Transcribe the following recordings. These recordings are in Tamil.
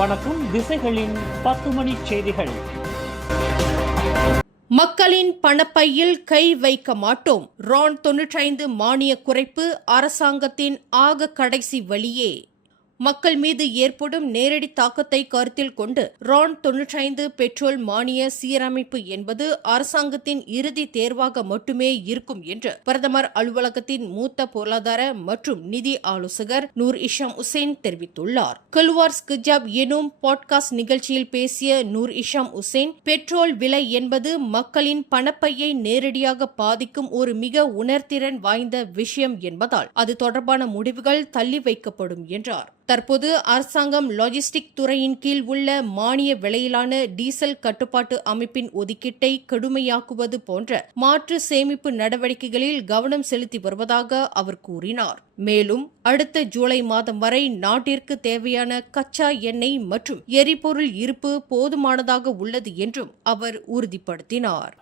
வணக்கம். திசைகளின் 10 மணி செய்திகள். மக்களின் பணப்பையில் கை வைக்க மாட்டோம். ரான் 95 மானிய குறைப்பு அரசாங்கத்தின் ஆக கடைசி வழியே. மக்கள் மீது ஏற்படும் நேரடி தாக்கத்தை கருத்தில் கொண்டு ரான் 95 பெட்ரோல் மானிய சீரமைப்பு என்பது அரசாங்கத்தின் இறுதி தேர்வாக மட்டுமே இருக்கும் என்று பிரதமர் அலுவலகத்தின் மூத்த பொருளாதார மற்றும் நிதி ஆலோசகர் நூர் இஷாம் உசேன் தெரிவித்துள்ளார். கல்வார்ஸ் கிஜாப் எனும் பாட்காஸ்ட் நிகழ்ச்சியில் பேசிய நூர் இஷாம் உசேன், பெட்ரோல் விலை என்பது மக்களின் பணப்பையை நேரடியாக பாதிக்கும் ஒரு மிக உணர்திறன் வாய்ந்த விஷயம் என்பதால் அது தொடர்பான முடிவுகள் தள்ளி வைக்கப்படும் என்றார். தற்போது அரசாங்கம் லாஜிஸ்டிக் துறையின் கீழ் உள்ள மானிய விலையிலான டீசல் கட்டுப்பாட்டு அமைப்பின் ஒதுக்கீட்டை கடுமையாக்குவது போன்ற மாற்று சேமிப்பு நடவடிக்கைகளில் கவனம் செலுத்தி வருவதாக அவர் கூறினார். மேலும் அடுத்த ஜூலை மாதம் வரை நாட்டிற்கு தேவையான கச்சா எண்ணெய் மற்றும் எரிபொருள் இருப்பு போதுமானதாக உள்ளது என்றும் அவர் உறுதிப்படுத்தினார்.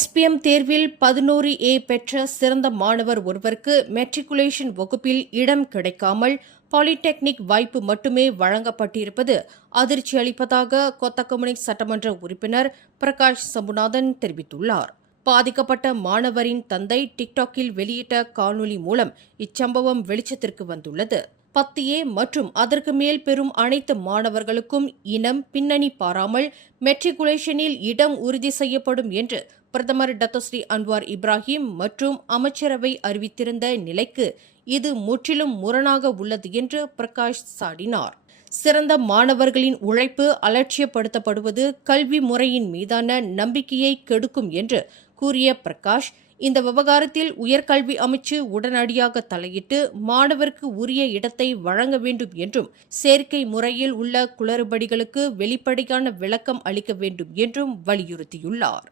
SPM தேர்வில் 11A பெற்ற சிறந்த மாணவர் ஒருவருக்கு மெட்ரிகுலேஷன் வகுப்பில் இடம் கிடைக்காமல் பாலிடெக்னிக் வாய்ப்பு மட்டுமே வழங்கப்பட்டிருப்பது அதிர்ச்சி அளிப்பதாக கொத்தகமுனி சட்டமன்ற உறுப்பினர் பிரகாஷ் சம்புநாதன் தெரிவித்துள்ளார். பாதிக்கப்பட்ட மாணவரின் தந்தை டிக்டாக்கில் வெளியிட்ட காணொலி மூலம் இச்சம்பவம் வெளிச்சத்திற்கு வந்துள்ளது. 10A மற்றும் அதற்கு மேல் பெறும் அனைத்து மாணவர்களுக்கும் இனம் பின்னணி பாராமல் மெட்ரிகுலேஷனில் இடம் உறுதி செய்யப்படும் என்று பிரதமர் டத்தோஸ்ரீ அன்வார் இப்ராஹிம் மற்றும் அமைச்சரவை அறிவித்திருந்த நிலைக்கு இது முற்றிலும் முரணாக உள்ளது என்று பிரகாஷ் சாடினார். சிறந்த மாணவர்களின் உழைப்பு அலட்சியப்படுத்தப்படுவது கல்வி முறையின் மீதான நம்பிக்கையை கெடுக்கும் என்று கூறிய பிரகாஷ், இந்த விவகாரத்தில் உயர்கல்வி அமைச்சு உடனடியாக தலையிட்டு மாணவருக்கு உரிய இடத்தை வழங்க வேண்டும் என்றும் சேர்க்கை முறையில் உள்ள குளறுபடிகளுக்கு வெளிப்படையான விளக்கம் அளிக்க வேண்டும் என்றும் வலியுறுத்தியுள்ளார்.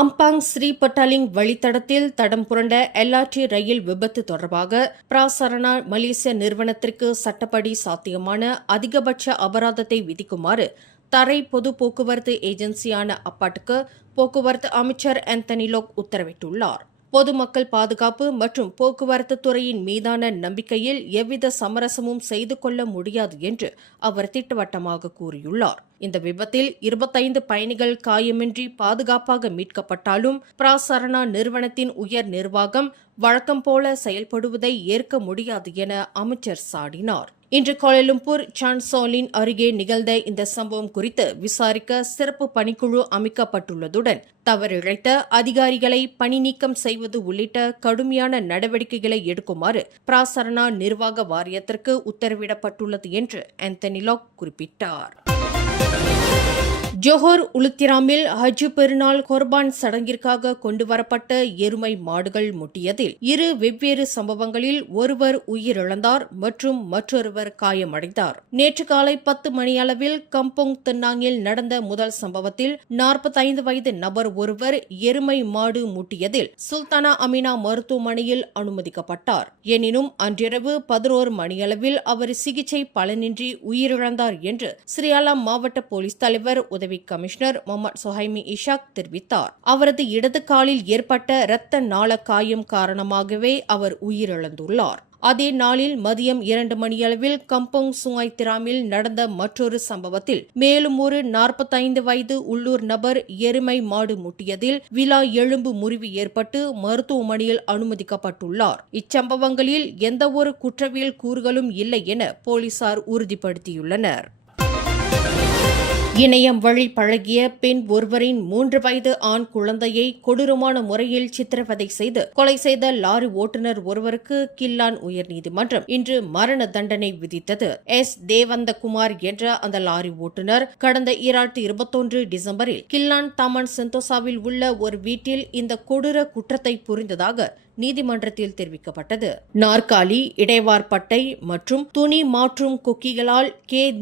அம்பாங் ஸ்ரீ பட்டாலிங் வழித்தடத்தில் தடம் புரண்ட LRT ரயில் விபத்து தொடர்பாக பிராசரணா மலேசிய நிறுவனத்திற்கு சட்டப்படி சாத்தியமான அதிகபட்ச அபராதத்தை விதிக்குமாறு தரை பொது போக்குவரத்து ஏஜென்சியான அப்பாட்டுக்கு போக்குவரத்து அமைச்சர் ஆந்தனி லோக் உத்தரவிட்டுள்ளார். பொதுமக்கள் பாதுகாப்பு மற்றும் போக்குவரத்து துறையின் மீதான நம்பிக்கையில் எவ்வித சமரசமும் செய்து கொள்ள முடியாது என்று அவர் திட்டவட்டமாக கூறியுள்ளார். இந்த விபத்தில் 25 பயணிகள் காயமின்றி பாதுகாப்பாக மீட்கப்பட்டாலும் பிராசரணா நிறுவனத்தின் உயர் நிர்வாகம் வழக்கம் போல செயல்படுவதை ஏற்க முடியாது என அமைச்சர் சாடினார். இன்று கோலாலம்பூர் சான்சோலின் அருகே நிகழ்ந்த இந்த சம்பவம் குறித்து விசாரிக்க சிறப்பு பணிக்குழு அமைக்கப்பட்டுள்ளதுடன் தவறிழைத்த அதிகாரிகளை பணி நீக்கம் செய்வது உள்ளிட்ட கடுமையான நடவடிக்கைகளை எடுக்குமாறு பிராசரணா நிர்வாக வாரியத்திற்கு உத்தரவிடப்பட்டுள்ளது என்று ஆந்தனி லாக் குறிப்பிட்டார். ஜோஹர் உலுத்திராமில் ஹஜ் பெருநாள் குர்பான் சடங்கிற்காக கொண்டுவரப்பட்ட எருமை மாடுகள் முட்டியதில் 2 வெவ்வேறு சம்பவங்களில் ஒருவர் உயிரிழந்தார் மற்றும் மற்றொருவர் காயமடைந்தார். நேற்று காலை 10 மணியளவில் கம்போங் தென்னாங்கில் நடந்த முதல் சம்பவத்தில் 45 வயது நபர் ஒருவர் எருமை மாடு முட்டியதில் சுல்தானா அமினா மருத்துவமனையில் அனுமதிக்கப்பட்டார். எனினும் அன்றிரவு 11 மணியளவில் அவர் சிகிச்சை பலனின்றி உயிரிழந்தார் என்று ஸ்ரீயாலா மாவட்ட போலீஸ் தலைவர் உதவி கமிஷனர் முகமது சுஹைமி இஷாக் தெரிவித்தார். அவரது இடது காலில் ஏற்பட்ட இரத்த நாள காயம் காரணமாகவே அவர் உயிரிழந்துள்ளார். அதே நாளில் மதியம் 2 மணியளவில் கம்போங் சுங்காய் திராமில் நடந்த மற்றொரு சம்பவத்தில் மேலும் ஒரு 45 வயது உள்ளூர் நபர் எருமை மாடு முட்டியதில் விலா எலும்பு முறிவு ஏற்பட்டு மருத்துவமனையில் அனுமதிக்கப்பட்டுள்ளார். இச்சம்பவங்களில் எந்தவொரு குற்றவியல் கூறுகளும் இல்லை என போலீசார் உறுதிப்படுத்தியுள்ளனர். இணையம் வழி பழகிய பெண் ஒருவரின் 3 வயது ஆண் குழந்தையை கொடூரமான முறையில் சித்திரவதை செய்து கொலை செய்த லாரி ஓட்டுநர் ஒருவருக்கு கில்லான் உயர்நீதிமன்றம் இன்று மரண தண்டனை விதித்தது. தேவந்தகுமார் என்ற அந்த லாரி ஓட்டுநர் கடந்த 2021 டிசம்பரில் கில்லான் தாமன் செந்தோசாவில் உள்ள ஒரு வீட்டில் இந்த கொடூர குற்றத்தை புரிந்ததாக நீதிமன்றத்தில் தெரிவிக்கப்பட்டது. நாற்காலி, இடைவார்பட்டை மற்றும் துணி மாற்றும் கொக்கிகளால்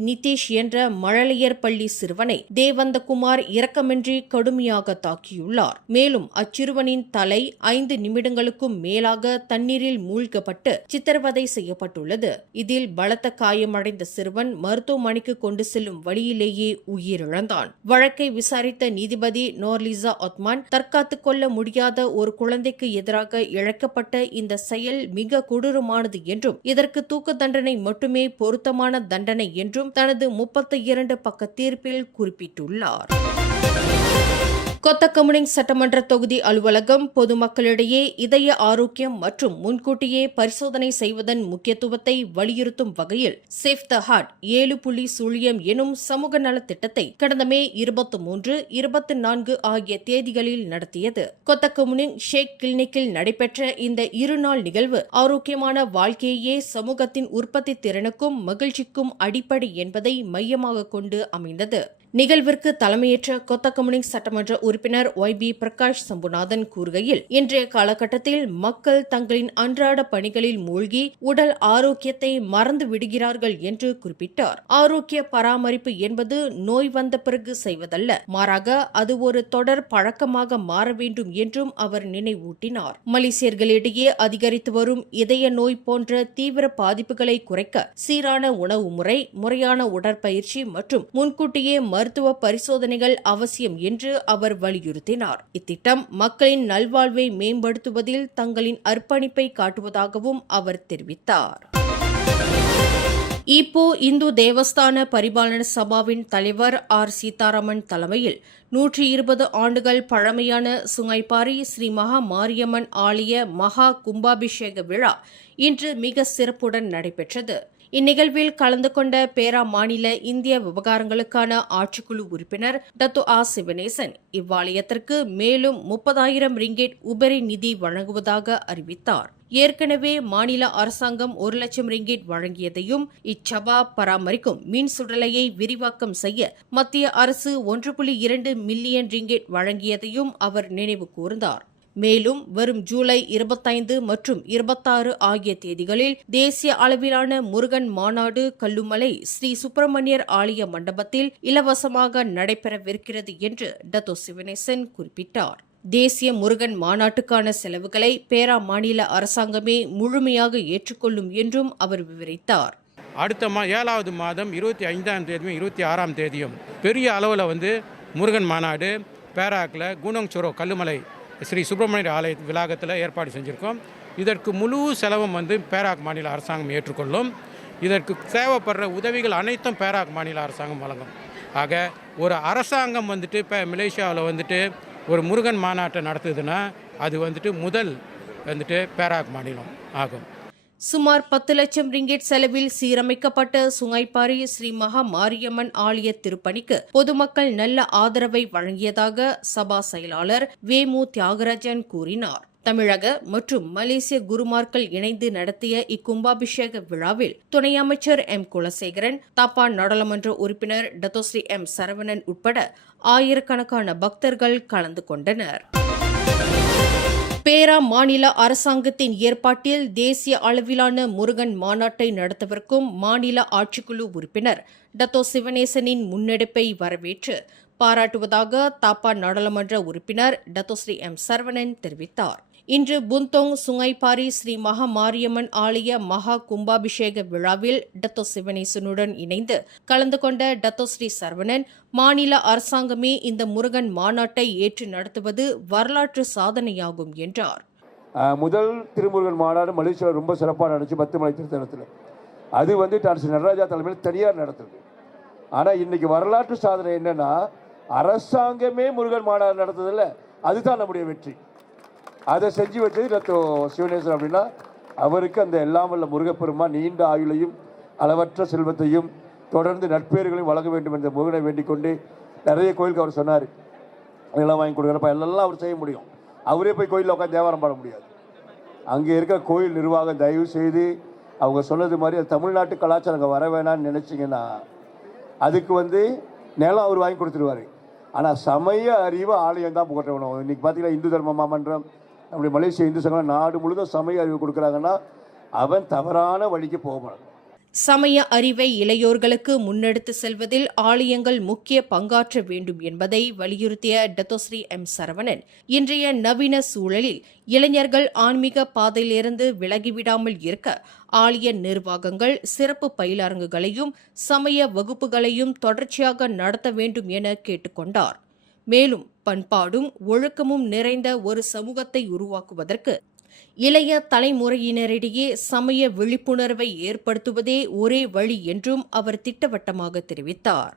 நிதேஷ் என்ற மழலையர் பள்ளி சிறுவனை தேவந்தகுமார் இரக்கமின்றி கடுமையாக தாக்கியுள்ளார். மேலும் அச்சிறுவனின் தலை 5 நிமிடங்களுக்கும் மேலாக தண்ணீரில் மூழ்கப்பட்டு சித்திரவதை செய்யப்பட்டுள்ளது. இதில் பலத்த காயமடைந்த சிறுவன் மருத்துவமனைக்கு கொண்டு செல்லும் வழியிலேயே உயிரிழந்தான். வழக்கை விசாரித்த நீதிபதி நோர்லிசா ஒத்மான், தற்காத்துக் கொள்ள முடியாத ஒரு குழந்தைக்கு எதிராக இழைக்கப்பட்ட இந்த செயல் மிக கொடூரமானது என்றும் இதற்கு தூக்கு தண்டனை மட்டுமே பொருத்தமான தண்டனை என்றும் தனது 32 பக்க தீர்ப்பில் குறிப்பிட்டுள்ளார். கொத்தகமுனிங் சட்டமன்ற தொகுதி அலுவலகம் பொதுமக்களிடையே இதய ஆரோக்கியம் மற்றும் முன்கூட்டியே பரிசோதனை செய்வதன் முக்கியத்துவத்தை வலியுறுத்தும் வகையில் சேஃப் த ஹார்ட் 7.0 எனும் சமூக நலத் திட்டத்தை கடந்த மே 23, 24 ஆகிய தேதிகளில் நடத்தியது. கொத்தகமுனிங் ஷேக் கிளினிக்கில் நடைபெற்ற இந்த இருநாள் நிகழ்வு ஆரோக்கியமான வாழ்க்கையே சமூகத்தின் உற்பத்தி திறனுக்கும் மகிழ்ச்சிக்கும் அடிப்படை என்பதை மையமாக கொண்டு அமைந்தது. நிகழ்விற்கு தலைமையேற்ற கொத்தகமுனிங் சட்டமன்ற உறுப்பினர் YB பிரகாஷ் சம்புநாதன் கூறுகையில், இன்றைய காலகட்டத்தில் மக்கள் தங்களின் அன்றாட பணிகளில் மூழ்கி உடல் ஆரோக்கியத்தை மறந்து விடுகிறார்கள் என்று குறிப்பிட்டார். ஆரோக்கிய பராமரிப்பு என்பது நோய் வந்த பிறகு செய்வதல்ல, மாறாக அது ஒரு தொடர் பழக்கமாக மாற வேண்டும் என்றும் அவர் நினைவூட்டினார். மலேசியர்களிடையே அதிகரித்து வரும் இதய நோய் போன்ற தீவிர பாதிப்புகளை குறைக்க சீரான உணவு முறை, முறையான உடற்பயிற்சி மற்றும் முன்கூட்டியே மருத்துவ பரிசோதனைகள் அவசியம் என்று அவர் வலியுறுத்தினார். இத்திட்டம் மக்களின் நல்வாழ்வை மேம்படுத்துவதில் தங்களின் அர்ப்பணிப்பை காட்டுவதாகவும் அவர் தெரிவித்தார். இப்போ இந்து தேவஸ்தான பரிபாலன சபாவின் தலைவர் சீதாராமன் தலைமையில் 120 ஆண்டுகள் பழமையான சுங்கைப்பாரி ஸ்ரீ மகா மாரியம்மன் ஆலய மகா கும்பாபிஷேக விழா இன்று மிக சிறப்புடன் நடைபெற்றது. இந்நிகழ்வில் கலந்து கொண்ட பேரா மாநில இந்திய விவகாரங்களுக்கான ஆட்சிக்குழு உறுப்பினர் டத்து சிவனேசன் இவ்வாலயத்திற்கு மேலும் 30,000 ரிங்கெட் உபரி நிதி வழங்குவதாக அறிவித்தார். ஏற்கனவே மாநில அரசாங்கம் 1 லட்சம் ரிங்கெட் வழங்கியதையும் இச்சபா பராமரிக்கும் மின் சுடலையை விரிவாக்கம் செய்ய மத்திய அரசு 1.2 மில்லியன் ரிங்கெட் வழங்கியதையும் அவர் நினைவு கூர்ந்தார். மேலும் வரும் ஜூலை 25 மற்றும் 26 ஆகிய தேதிகளில் தேசிய அளவிலான முருகன் மாநாடு கல்லுமலை ஸ்ரீ சுப்பிரமணியர் ஆலய மண்டபத்தில் இலவசமாக நடைபெறவிருக்கிறது என்று டத்தோ சிவனேசன் குறிப்பிட்டார். தேசிய முருகன் மாநாட்டுக்கான செலவுகளை பேரா மாநில அரசாங்கமே முழுமையாக ஏற்றுக்கொள்ளும் என்றும் அவர் விவரித்தார். அடுத்த 7வது மாதம் 25ஆம் தேதியும் 26ஆம் தேதியும் பெரிய அளவில் முருகன் மாநாடு பேராக்கில் குணங்சுரோ கல்லுமலை ஸ்ரீ சுப்பிரமணியர் ஆலய வளாகத்தில் ஏற்பாடு செஞ்சுருக்கோம். இதற்கு முழு செலவும் பேராக் மாநில அரசாங்கம் ஏற்றுக்கொள்ளும். இதற்கு தேவைப்படுற உதவிகள் அனைத்தும் பேராக் மாநில அரசாங்கம் வழங்கும். ஆக ஒரு அரசாங்கம் இப்போ மலேசியாவில் ஒரு முருகன் மாநாட்டை நடத்துதுன்னா அது முதல் பேராக் மாநிலம் ஆகும். சுமார் 10 லட்சம் ரிங்கெட் செலவில் சீரமைக்கப்பட்ட சுங்கைப்பாரி ஸ்ரீ மகா மாரியம்மன் ஆலய திருப்பணிக்கு பொதுமக்கள் நல்ல ஆதரவை வழங்கியதாக சபா செயலாளர் வேமு தியாகராஜன் கூறினார். தமிழக மற்றும் மலேசிய குருமார்கள் இணைந்து நடத்திய இக்கும்பாபிஷேக விழாவில் துணை அமைச்சர் குலசேகரன், தாப்பா நாடாளுமன்ற உறுப்பினர் டத்தோஸ்ரீ சரவணன் உட்பட ஆயிரக்கணக்கான பக்தர்கள் கலந்து கொண்டனர். பேரா மாநில அரசாங்கத்தின் ஏற்பாட்டில் தேசிய அளவிலான முருகன் மாநாட்டை நடத்தவிருக்கும் மாநில ஆட்சிக்குழு உறுப்பினர் டத்தோ சிவனேசனின் முன்னெடுப்பை வரவேற்று பாராட்டுவதாக தாப்பா நாடாளுமன்ற உறுப்பினர் டத்தோஸ்ரீ சரவணன் தெரிவித்தார். இன்று புந்தோங் சுங்கைப்பாரி ஸ்ரீ மகா மாரியம்மன் ஆலய மகா கும்பாபிஷேக விழாவில் டத்தோ சிவனேசனுடன் இணைந்து கலந்து கொண்ட டத்தோஸ்ரீ சரவணன், மாநில அரசாங்கமே இந்த முருகன் மாநாட்டை ஏற்று நடத்துவது வரலாற்று சாதனையாகும் என்றார். முதல் திருமுருகன் மாநாடு மலேசியாவில் ரொம்ப சிறப்பாக நடந்துச்சு. 10 மலை திருத்தலத்தில் அது டான்ஸ் நடராஜா தலைமையில் தனியார் நடத்துது. ஆனால் இன்னைக்கு வரலாற்று சாதனை என்னன்னா, அரசாங்கமே முருகன் மாநாடு நடத்துதில்ல, அதுதான் நம்முடைய வெற்றி. அதை செஞ்சு வச்சது டத்தோ சிவனேசன். அப்படின்னா அவருக்கு அந்த எல்லாம் வல்ல முருகப்பெருமான் நீண்ட ஆயுளையும் அளவற்ற செல்வத்தையும் தொடர்ந்து நட்பேறுகளையும் வழங்க வேண்டும் என்ற முருகனை வேண்டிக் கொண்டு நிறைய கோயிலுக்கு அவர் சொன்னார், எல்லாம் வாங்கி கொடுக்குறப்ப எல்லாம் அவர் செய்ய முடியும். அவரே போய் கோயிலில் உட்காந்து தேவாரம் பாட முடியாது. அங்கே இருக்கிற கோயில் நிர்வாகம் தயவு செய்து அவங்க சொன்னது மாதிரி அது தமிழ்நாட்டு கலாச்சாரம் அங்கே வர வேணான்னு நினச்சிங்கன்னா அதுக்கு நிலம் அவர் வாங்கி கொடுத்துருவார். ஆனால் சமய அறிவு ஆலயம் தான் புகட்டணும். இன்றைக்கி பார்த்தீங்கன்னா இந்து தர்ம மாமன்றம், நம்முடைய மலேசிய இந்து சங்கம் நாடு முழுதும் சமய அறிவு கொடுக்குறாங்கன்னா அவன் தவறான வழிக்கு போகணும். சமய அறிவை இளையோர்களுக்கு முன்னெடுத்து செல்வதில் ஆலயங்கள் முக்கிய பங்காற்ற வேண்டும் என்பதை வலியுறுத்திய டத்தோஸ்ரீ சரவணன், இன்றைய நவீன சூழலில் இளைஞர்கள் ஆன்மீக பாதையிலிருந்து விலகிவிடாமல் இருக்க ஆலய நிர்வாகங்கள் சிறப்பு பயிலரங்குகளையும் சமய வகுப்புகளையும் தொடர்ச்சியாக நடத்த வேண்டும் என கேட்டுக்கொண்டார். மேலும் பண்பாடும் ஒழுக்கமும் நிறைந்த ஒரு சமூகத்தை உருவாக்குவதற்கு இளைய தலைமுறையினரிடையே சமய விழிப்புணர்வை ஏற்படுத்துவதே ஒரே வழி என்றும் அவர் திட்டவட்டமாக தெரிவித்தார்.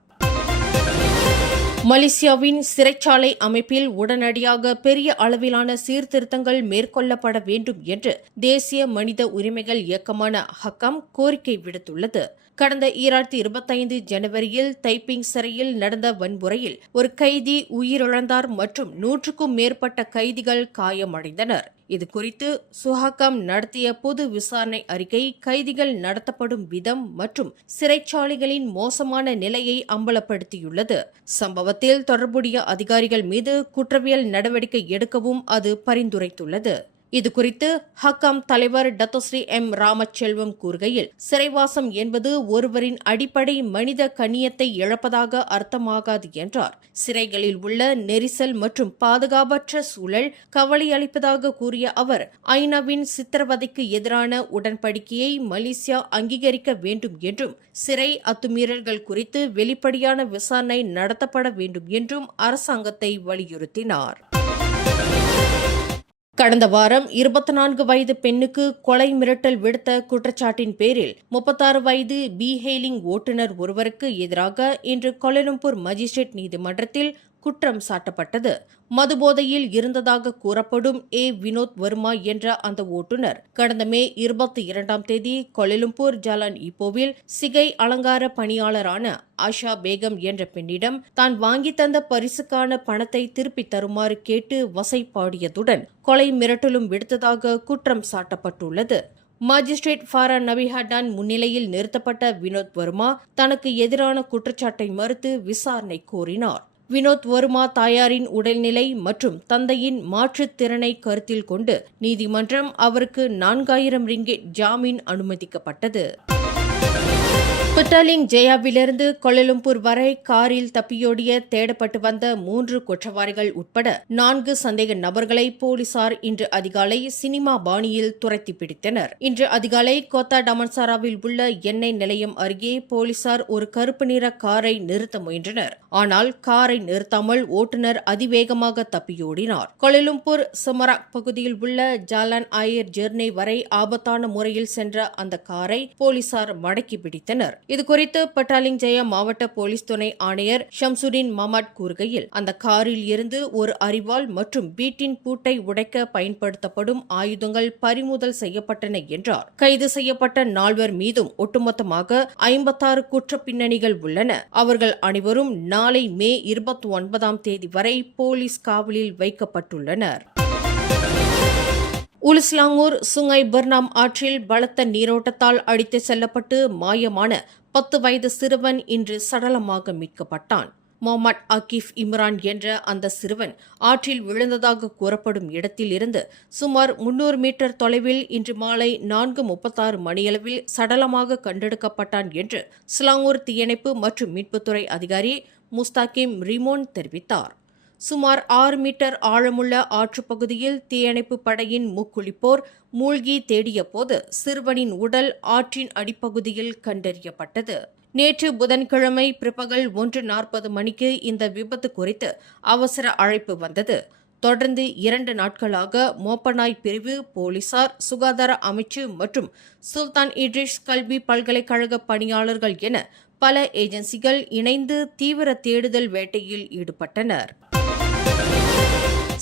மலேசியாவின் சிறைச்சாலை அமைப்பில் உடனடியாக பெரிய அளவிலான சீர்திருத்தங்கள் மேற்கொள்ளப்பட வேண்டும் என்று தேசிய மனித உரிமைகள் இயக்கமான ஹக்கம் கோரிக்கை விடுத்துள்ளது. கடந்த 2025 ஜனவரியில் தைப்பிங் சிறையில் நடந்த வன்முறையில் ஒரு கைதி உயிரிழந்தார் மற்றும் 100க்கும் மேற்பட்ட கைதிகள் காயமடைந்தனர். இதுகுறித்து சுஹாக்கம் நடத்திய பொது விசாரணை அறிக்கை கைதிகள் நடத்தப்படும் விதம் மற்றும் சிறைச்சாலைகளின் மோசமான நிலையை அம்பலப்படுத்தியுள்ளது. சம்பவத்தில் தொடர்புடைய அதிகாரிகள் மீது குற்றவியல் நடவடிக்கை எடுக்கவும் அது பரிந்துரைத்துள்ளது. இதுகுறித்து ஹக்கம் தலைவர் டத்தோஸ்ரீ எம் ராமச்செல்வம் கூறுகையில், சிறைவாசம் என்பது ஒருவரின் அடிப்படை மனித கண்ணியத்தை இழப்பதாக அர்த்தமாகாது என்றார். சிறைகளில் உள்ள நெரிசல் மற்றும் பாதுகாப்பற்ற சூழல் கவலை அளிப்பதாக கூறிய அவர், ஐநாவின் சித்திரவதைக்கு எதிரான உடன்படிக்கையை மலேசியா அங்கீகரிக்க வேண்டும் என்றும் சிறை அத்துமீறல்கள் குறித்து வெளிப்படையான விசாரணை நடத்தப்பட வேண்டும் என்றும் அரசாங்கத்தை வலியுறுத்தினார். கடந்த வாரம் 24 வயது பெண்ணுக்கு கொலை மிரட்டல் விடுத்த குற்றச்சாட்டின் பேரில் 36 வயது பி-ஹெயிலிங் ஓட்டுநர் ஒருவருக்கு எதிராக இன்று கோலாலம்பூர் மஜிஸ்ட்ரேட் நீதிமன்றத்தில் குற்றம் சாட்டப்பட்டது. மதுபோதையில் இருந்ததாக கூறப்படும் வினோத் வர்மா என்ற அந்த ஓட்டுநர் கடந்த மே 22ஆம் தேதி கோலாலம்பூர் ஜாலான் ஈப்போவில் சிகை அலங்கார பணியாளரான ஆஷா பேகம் என்ற பெண்ணிடம் தான் வாங்கி தந்த பரிசுக்கான பணத்தை திருப்பித் தருமாறு கேட்டு வசைபாடியதுடன் கொலை மிரட்டலும் விடுத்ததாக குற்றம் சாட்டப்பட்டுள்ளது. மாஜிஸ்ட்ரேட் ஃபாரா நபிஹாடான் முன்னிலையில் நிறுத்தப்பட்ட வினோத் வர்மா தனக்கு எதிரான குற்றச்சாட்டை மறுத்து விசாரணை கோரினார். வினோத் வர்மா தாயாரின் உடல்நிலை மற்றும் தந்தையின் மாற்றுத் திறனை கருத்தில் கொண்டு நீதிமன்றம் அவருக்கு 4000 ரிங்கெட் ஜாமீன் அனுமதிக்கப்பட்டது. புட்டாலிங் ஜெயாவிலிருந்து கோலாலம்பூர் வரை காரில் தப்பியோடிய தேடப்பட்டு வந்த 3 குற்றவாளிகள் உட்பட 4 சந்தேக நபர்களை போலீசார் இன்று அதிகாலை சினிமா பாணியில் துரத்தி பிடித்தனர். இன்று அதிகாலை கோத்தா டமன்சாராவில் உள்ள எண்ணெய் நிலையம் அருகே போலீசார் ஒரு கருப்பு நிற காரை நிறுத்த முயன்றனர். ஆனால் காரை நிறுத்தாமல் ஓட்டுநர் அதிவேகமாக தப்பியோடினார். கோலாலம்பூர் சமராக் பகுதியில் உள்ள ஜாலான் ஆயர் ஜெர்னே வரை ஆபத்தான முறையில் சென்ற அந்த காரை போலீசார் மடக்கி பிடித்தனர். இதுகுறித்து பட்டாலிங் ஜெயா மாவட்ட போலீஸ் துணை ஆணையர் ஷம்சுடின் மமாட் கூறுகையில், அந்த காரில் இருந்து ஒரு அரிவாள் மற்றும் வீட்டின் பூட்டை உடைக்க பயன்படுத்தப்படும் ஆயுதங்கள் பறிமுதல் செய்யப்பட்டன என்றார். கைது செய்யப்பட்ட 4 மீதும் ஒட்டுமொத்தமாக 56 குற்ற பின்னணிகள் உள்ளன. அவர்கள் அனைவரும் நாளை மே 29ஆம் தேதி வரை போலீஸ் காவலில் வைக்கப்பட்டுள்ளனர். உலுஸ்லாங்கூர் சுங்கை பர்னாம் ஆற்றில் பலத்த நீரோட்டத்தால் அடித்து செல்லப்பட்டு மாயமான 10 வயது சிறுவன் இன்று சடலமாக மீட்கப்பட்டான். முகமது ஆகிப் இம்ரான் என்ற அந்த சிறுவன் ஆற்றில் விழுந்ததாக கூறப்படும் இடத்தில் இருந்து சுமார் 300 மீட்டர் தொலைவில் இன்று மாலை 4:36 மணியளவில் சடலமாக கண்டெடுக்கப்பட்டான் என்று ஸ்லாங்கூர் தீயணைப்பு மற்றும் மீட்புத்துறை அதிகாரி முஸ்தாகிம் ரிமோன் தெரிவித்தார். சுமார் 6 மீட்டர் ஆழமுள்ள ஆற்றுப்பகுதியில் தீயணைப்பு படையின் முக்குளிப்போர் மூழ்கி தேடிய போது சிறுவனின் உடல் ஆற்றின் அடிப்பகுதியில் கண்டறியப்பட்டது. நேற்று புதன்கிழமை பிற்பகல் 1:40 மணிக்கு இந்த விபத்து குறித்து அவசர அழைப்பு வந்தது. தொடர்ந்து 2 நாட்களாக மோப்பநாய் பிரிவு, போலீசார், சுகாதார அமைச்சு மற்றும் சுல்தான் இட்ரிஸ் கல்வி பல்கலைக்கழக பணியாளர்கள் என பல ஏஜென்சிகள் இணைந்து தீவிர தேடுதல் வேட்டையில் ஈடுபட்டனர்.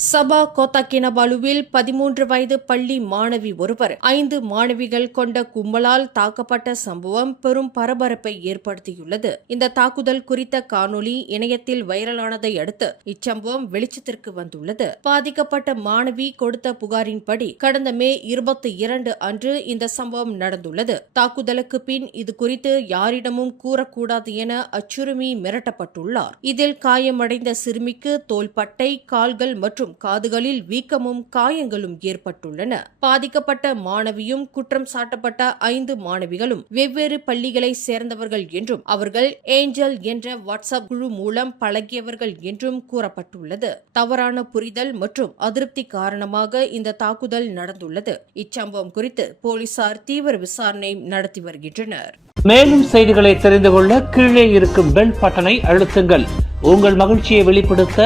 சபா கோத்தா கினபாலுவில் 13 வயது பள்ளி மாணவி ஒருவர் 5 மாணவிகள் கொண்ட கும்பலால் தாக்கப்பட்ட சம்பவம் பெரும் பரபரப்பை ஏற்படுத்தியுள்ளது. இந்த தாக்குதல் குறித்த காணொலி இணையத்தில் வைரலானதை அடுத்து இச்சம்பவம் வெளிச்சத்திற்கு வந்துள்ளது. பாதிக்கப்பட்ட மாணவி கொடுத்த புகாரின்படி கடந்த மே 22 அன்று இந்த சம்பவம் நடந்துள்ளது. தாக்குதலுக்கு பின் இது குறித்து யாரிடமும் கூறக்கூடாது என அச்சுறுமி மிரட்டப்பட்டுள்ளார். இதில் காயமடைந்த சிறுமிக்கு தோள்பட்டை, கால்கள் மற்றும் காதுகளில் வீக்கமும் காயங்களும் ஏற்பட்டுள்ளன. பாதிக்கப்பட்ட மாணவியும் குற்றம் சாட்டப்பட்ட 5 மாணவிகளும் வெவ்வேறு பள்ளிகளை சேர்ந்தவர்கள் என்றும் அவர்கள் ஏஞ்சல் என்ற வாட்ஸ்அப் குழு மூலம் பழகியவர்கள் என்றும் கூறப்பட்டுள்ளது. தவறான புரிதல் மற்றும் அதிருப்தி காரணமாக இந்த தாக்குதல் நடந்துள்ளது. இச்சம்பவம் குறித்து போலீசார் தீவிர விசாரணை நடத்தி வருகின்றனர். மேலும் செய்திகளை தெரிந்து கொள்ள கீழே இருக்கும் பெல் பட்டனை அழுத்துங்கள். உங்கள் மகிழ்ச்சியை வெளிப்படுத்த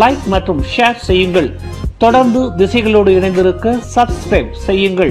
லைக் மற்றும் ஷேர் செய்யுங்கள். தொடர்ந்து திசைகளோடு இணைந்திருக்க சப்ஸ்கிரைப் செய்யுங்கள்.